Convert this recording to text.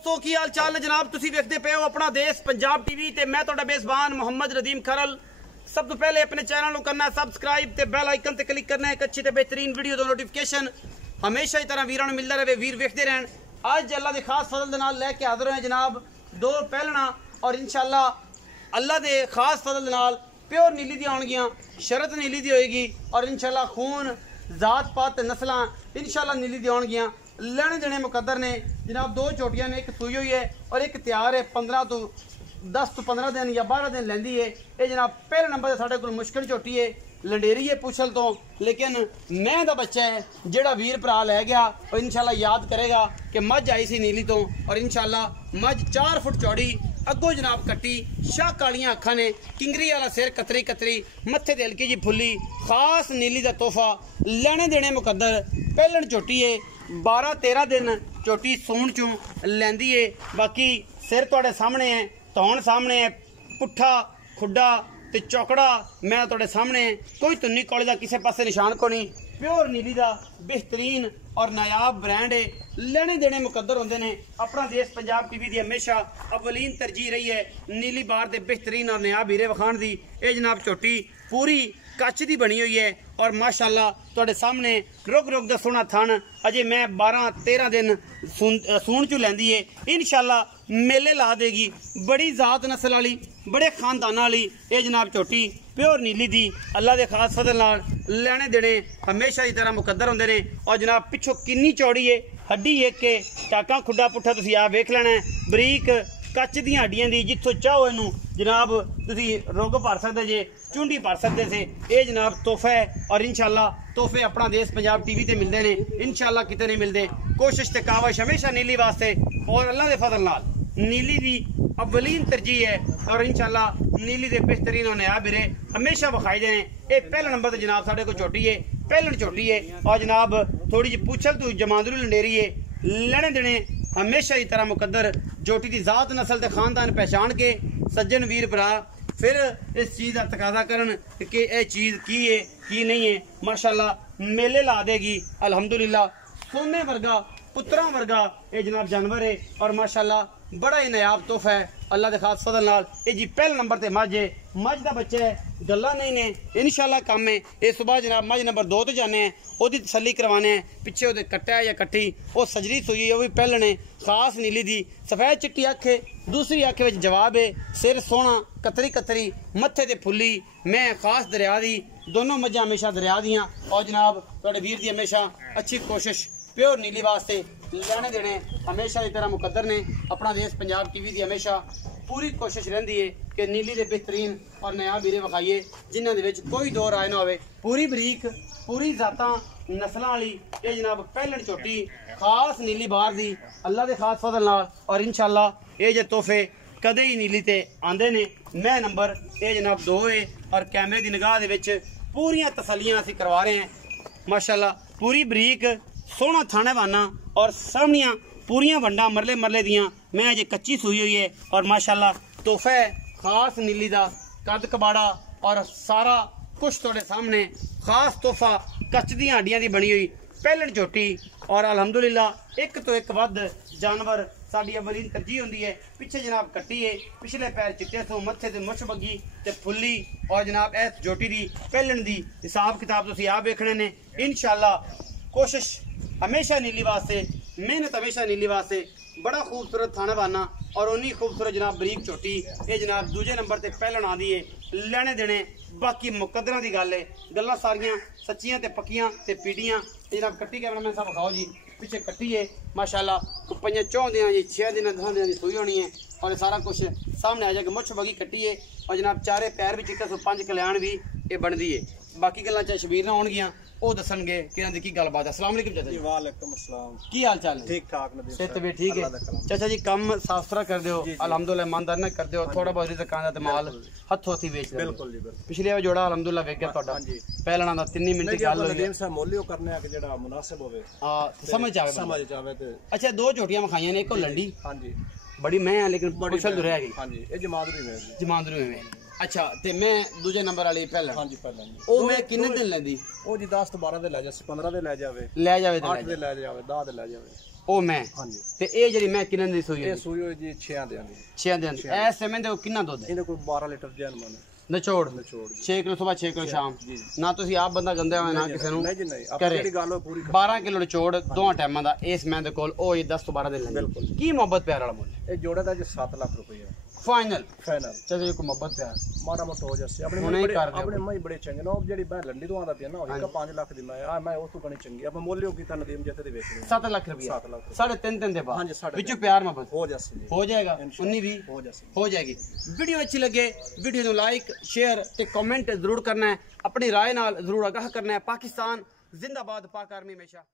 दोस्तों की हाल चाल है जनाब, तुसी देखते पे हो अपना देश पंजाब टीवी ते मैं तुहाडा मेजबान मोहम्मद रदीम खरल। सब तो पहले अपने चैनल को करना सबसक्राइब ते बेल आइकन ते क्लिक करना है। एक अच्छी ते बेहतरीन वीडियो दा नोटिफिकेशन हमेशा ही तरह वीरां नूं मिलदा रहे, वीर वेखदे रहन। अज अल्लाह दे खास फजल दे नाल लेके हाजिर होए जनाब दो पहलना और इंशाअल्लाह अल्लाह दे खास फजल दे नाल प्योर नीली दी आउणगियां, शरत नीली दी होएगी और इंशाअल्लाह खून जात पात नस्लां इंशाअल्लाह नीली दी आउणगियां। लेने देने मुकद्दर ने जनाब, दो चोटियां ने, एक सूई हुई है और एक तैयार है। 10 तो 15 दिन या 12 दिन लेंदी है। ये जनाब पहले नंबर साढ़े को मुश्किल झोटी है, लंडेरी है पुछल तो, लेकिन मैं दा बच्चा है जेड़ा वीर भरा लै गया और इंशाल्लाह याद करेगा कि मझ आई सी नीली तो और इंशाल्लाह मझ 4 फुट चौड़ी, अगों जनाब कट्टी, शाह कालियां अखां ने, किंगरी वाला सिर, कतरी कतरी, मत्थे ते हल्की जी फुल्ली, खास नीली दा तोहफा। लेने देने मुकद्दर पहलन झोटी है, 12-13 दिन झोटी सूण चों लैंदी है। बाकी सिर तुहाडे सामने है, धौन सामने है, पुट्ठा खुड्डा ते चौकड़ा मैं तुहाडे सामने है। कोई तुन्नी कौले दा किसी पासे निशान को नहीं, प्योर नीली दा बेहतरीन और नायाब ब्रांड है। लेने देने मुकद्दर होंदे ने। अपना देश पंजाब टीवी दी हमेशा अवलीन तरजीह रही है नीली बार दे बेहतरीन और नायाब हीरे वखाण दी। ये जनाब झोटी पूरी कच्च दी बनी हुई है और माशाअल्लाह तुहाडे सामने रुक रुक दा सोहना थन। अजे मैं 12-13 दिन सूण चू लैंदी है, इंशाअल्लाह मेले ला देगी। बड़ी जात नस्ल वाली, बड़े खानदान वाली ये जनाब झोटी प्योर नीली दी अल्लाह दे खास फजल नाल लेने देने हमेशा की तरह मुकद्दर होंदे ने। और जनाब पिछों किन्नी चौड़ी है, हड्डी एक के टाका खुड्डा पुट्ठा तुसीं आप वेख लेना है। बरीक कच्च दियां हड्डियां दी, जिथों चाहो इनू जनाब तुसीं रुग भर सकदे जे, चुंडी भर सकदे से। ये जनाब तोहफा है और इंशाअल्लाह तोहफे अपना देश पंजाब टीवी ते मिलते हैं, इंशाअल्लाह किते नहीं मिलते। कोशिश ते कावश हमेशा नीली वास्ते और अल्लाह दे फजल नाल नीली दी अवलीन तरजीह है और इंशाअल्लाह नीली दे बेहतरीन और नायाब हीरे हमेशा विखाई देने। ये पहला नंबर ते जनाब साढ़े को झोटी है, पहलन झोटी है और जनाब थोड़ी जी पूछल तो जमांदरू लंडेरी है। लेने देने हमेशा की तरह मुकद्दर। झोटी की जात नस्ल ते खानदान पहचान के सज्जन वीर भरा फिर इस चीज़ का तकाजा करन कि यह चीज़ की है की नहीं है। माशाअल्लाह मेले ला देगी अल्हम्दुलिल्लाह। सोने वर्गा पुत्रा वर्गा ये जनाब जानवर है और माशाअल्लाह बड़ा ही नायाब तोहफा है अल्लाह के खास फजल नाल। ये जी पहले नंबर ते मझ है, मझ का बच्चा है, गल्ला नहीं ने इंशाअल्लाह काम है। इस सुबह जनाब मझ नंबर 2 तो जाने हैं, ओदी तसल्ली करवाने हैं। पिछे ओदे कट्टा है या कट्टी वो सजरी सुई है, वो भी पहलन है, खास नीली दी, सफेद चिट्टी अख है, दूसरी अख विच जवाब है, सिर सोहना, कतरी कतरी, मत्थे ते फुल्ली, मैं खास दरिया दी, दोनों मझां हमेशा दरिया दियां। और जनाब तुहाडे वीर दी हमेशा अच्छी कोशिश प्योर नीली वास्ते लेने देने हमेशा की तरह मुकद्दर ने। अपना देश पंजाब टीवी की हमेशा पूरी कोशिश रहिंदी है कि नीली दे बेहतरीन और नायाब हीरे विखाइए जिन्हां दे विच कोई दो राय ना होवे। पूरी बरीक पूरी जातां नस्लां वाली ये जनाब पहलन झोटी खास नीली बार दी अल्लाह दे खास फजल नाल और इंशाअल्लाह ये जे तोहफे कदे ही नीली ते आंदे ने। मैं नंबर ये जनाब 2 है और कैमरे की निगाह दे विच पूरियां तसल्लियां असीं करवा रहे हैं। माशाअल्लाह पूरी बरीक सोहना थाने वाना और सामनियां पूरियां वंडा मरले मरले दियां। मैं अजे कच्ची सूई हुई है और माशाअल्लाह तोहफा है खास नीली दा, कद कबाड़ा और सारा कुछ तुहाडे सामने खास तोहफा कच्च दियां हड्डियां दी बनी हुई पहलन झोटी और अल्हम्दुलिल्लाह एक तो एक वध जानवर साडी अवलीन तरजीह होंदी है। पिछे जनाब कट्टी है, पिछले पैर चिट्टे तो, मत्थे ते मुछ बगी ते फुल्ली और जनाब इस झोटी दी पहलन दी हिसाब किताब तुसीं आप वेखणे ने। इंशाअल्लाह कोशिश हमेशा नीली वास्ते, मेहनत हमेशा नीली वास्ते। बड़ा खूबसूरत थाना वाना और उन्नी खूबसूरत जनाब बरीक झोटी ये जनाब दूजे नंबर ते पहलन आंदी है। लेने देने बाकी मुकद्दरां दी गल है, गल्लां सारियां सच्चियां ते पक्कियां ते पीड़ियां। जनाब कट्टी कैमरामैन साहब विखाओ जी, पिछे कट्टी है माशाअल्लाह 5 दिन जी 6 दिन 10 दिन की सूई होनी है और सारा कुछ सामने आ जाएगा। मुछ बगी कट्टी है और जनाब चारे पैर भी चिट्टे 5 कल्याण भी ये बनती है। बाकी गल्लां चाहे शबीर ना होणगियां ਉਹ ਦੱਸਣਗੇ ਕਿ ਇਹਨਾਂ ਦੀ ਕੀ ਗੱਲਬਾਤ ਹੈ। अस्सलाम वालेकुम चाचा जी। वालेकुम अस्सलाम। की हाल चाल है? ठीक ठाक नबी सेहत भी ठीक है चाचा जी? काम साफ सुथरा कर दो अल्हम्दुलिल्लाह, ईमानदार ना कर दो, थोड़ा बहुत रिज़्क आंदा ते माल हथों हथी बेच दो। बिल्कुल जी बिल्कुल। पिछले बार जोड़ा अल्हम्दुलिल्लाह वेख गया ਤੁਹਾਡਾ ਪਹਿਲਾਂ ਦਾ 3 ਮਿੰਟ ਦੀ ਗੱਲ ਹੋਈ ਹੈ। ਸਾ ਮੋਲਿਓ ਕਰਨੇ ਆ ਕਿ ਜਿਹੜਾ ਮੁਨਾਸਿਬ ਹੋਵੇ। समझ आवे ਤੇ अच्छा 2 झोटियां विखाइयां ने, एक लंडी ਹਾਂਜੀ बड़ी मैं है लेकिन कुशल तो रह गई। ਹਾਂਜੀ ਇਹ ਜਮਾਂਦਰੂ में जमांदरू में। अच्छा ते मैं दूजे नंबर वाली पहला ਹਾਂਜੀ ਪਹਿਲਾਂ ਜੀ ਉਹ मैं किन्ने दिन लेंदी? ਉਹ ਜੀ 10 ਤੋਂ 12 ਦੇ ਲੈ ਜਾ, 15 ਦੇ ਲੈ ਜਾਵੇ, ले जावे 8 ਦੇ ਲੈ ਜਾਵੇ, 10 ਦੇ ਲੈ ਜਾਵੇ। ਉਹ ਮੈਂ ਹਾਂਜੀ ਤੇ ਇਹ ਜਿਹੜੀ ਮੈਂ ਕਿੰਨੇ ਦੀ ਸੂਈ ਇਹ ਹੈ ਸੂਈ ਹੋਈ ਜੀ 6 ਦਿਨਾਂ ਦੀ 6 ਦਿਨ ਐ ਸਮੇਂ ਦੇ ਕਿੰਨਾ ਦੁੱਧ ਹੈ ਇਹਦੇ ਕੋਲ 12 ਲੀਟਰ ਜਨਮ ਹੈ ਨਿਚੋੜ ਨਿਚੋੜ 6 ਕਿਲੋ ਸਵੇਰ 6 ਕਿਲੋ ਸ਼ਾਮ ਜੀ ਨਾ ਤੁਸੀਂ ਆਪ ਬੰਦਾ ਗੰਦੇ ਹੋਵੇ ਨਾ ਕਿਸੇ ਨੂੰ ਨਹੀਂ ਜੀ ਨਹੀਂ ਆਪਾਂ ਜਿਹੜੀ ਗੱਲ ਉਹ ਪੂਰੀ 12 ਕਿਲੋ ਨਿਚੋੜ ਦੋਹਾਂ ਟਾਈਮਾਂ ਦਾ ਇਸ ਮੈਂ ਦੇ ਕੋਲ ਉਹ 10 ਤੋਂ 12 ਦਿਨ ਲੈਂਦੇ ਬਿਲਕੁਲ ਕੀ ਮੁਹੱਬਤ ਪਿਆਰ ਵਾਲਾ ਮੁੱਲ ਇਹ ਜੋੜੇ ਦਾ ਜੀ 7 ਲੱਖ ਰੁਪਏ ਹੈ ਫਾਈਨਲ ਫਾਈਨਲ ਚਲੋ ਕੋਈ ਮੁਹੱਬਤ ਪਿਆਰ ਮਾੜਾ ਮੋਟਾ ਹੋ ਜਾਸੇ ਆਪਣੇ ਹੁਣੇ ਹੀ ਬੜੇ ਕਰ ਦਿਓ। ਆਪਣੇ ਮਾਈ ਬੜੇ ਚੰਗੇ ਨੇ ਉਹ ਜਿਹੜੀ ਬਹਿ ਲੰਡੀ ਤੋਂ ਆਉਂਦਾ ਪਿਆ ਨਾ ਉਹ 5 ਲੱਖ ਦੀ ਮੈਂ ਉਸ ਤੋਂ ਗਣੀ ਚੰਗੀ ਆਪਾਂ ਮੁੱਲ ਕੀਤਾ ਨਦੀਮ ਜਿੱਥੇ ਦੇ ਵੇਚਦੇ 7 ਲੱਖ ਰੁਪਏ 7 ਲੱਖ ਸਾਢੇ ਤਿੰਨ ਦੇ ਬਾਅਦ ਹਾਂਜੀ, ਸਾਢੇ ਵਿੱਚੋਂ ਪਿਆਰ ਮੁਹੱਬਤ ਹੋ ਜਾਸੇ ਜੀ ਹੋ ਜਾਏਗਾ 19 20 ਹੋ ਜਾਸੇ ਹੋ ਜਾਏਗੀ ਵੀਡੀਓ ਅੱਛੀ ਲੱਗੇ ਵੀਡੀਓ ਨੂੰ ਲਾਈਕ ਸ਼ੇਅਰ ਤੇ ਕਮੈਂਟ ਜ਼ਰੂਰ ਕਰਨਾ ਹੈ ਆਪਣੀ ਰਾਏ ਨਾਲ ਜ਼ਰੂਰ ਆਗਾਹ ਕਰਨਾ ਹੈ ਪਾਕਿਸਤਾਨ ਜ਼ਿੰਦਾਬਾਦ ਪਾਕ ਆਰਮੀ ਹਮੇਸ਼ਾ